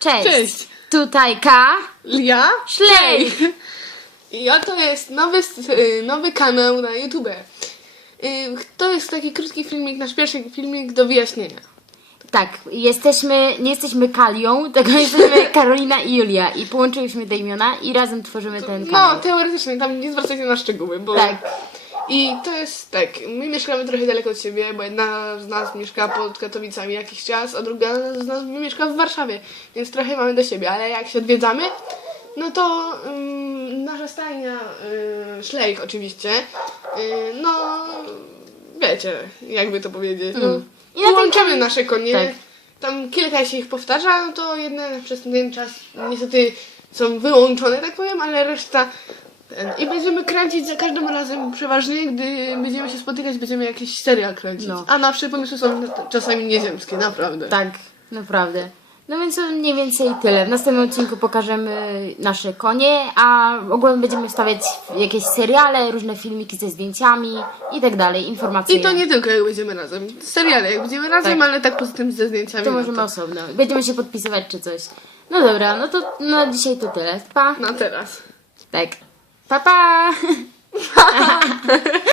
Cześć. Cześć. Tutaj K. Lia Szlej. I oto jest nowy, y, nowy kanał na YouTube. Y, To jest taki krótki filmik, nasz pierwszy filmik do wyjaśnienia. Tak, jesteśmy, nie jesteśmy Kalią, tylko jesteśmy Karolina i Julia i połączyliśmy te imiona i razem tworzymy ten No, kanał. teoretycznie, tam nie zwracajcie na szczegóły, bo... Tak. I to jest tak, my mieszkamy trochę daleko od siebie, bo jedna z nas mieszka pod Katowicami jakiś czas, a druga z nas mieszka w Warszawie, więc trochę mamy do siebie, ale jak się odwiedzamy, no to ym, nasza stajnia, y, szlejk oczywiście, y, no wiecie, jakby to powiedzieć, no, Mm. Połączamy nasze konie, Tak. tam kilka się ich powtarza, no to jedne przez ten czas niestety są wyłączone, tak powiem, ale reszta. I będziemy kręcić za każdym razem, przeważnie gdy będziemy się spotykać, będziemy jakiś serial kręcić. No. A nasze pomysły są czasami nieziemskie, naprawdę. Tak, naprawdę. No więc to mniej więcej tyle. W następnym odcinku pokażemy nasze konie, a ogólnie będziemy wstawiać jakieś seriale, różne filmiki ze zdjęciami i tak dalej, informacje. I to nie tylko jak będziemy razem. Seriale jak będziemy razem, Tak. ale tak poza tym ze zdjęciami. To no możemy osobno. Będziemy się podpisywać czy coś. No dobra, no to na dzisiaj to tyle. Pa. Na teraz. Tak. Pa, pa.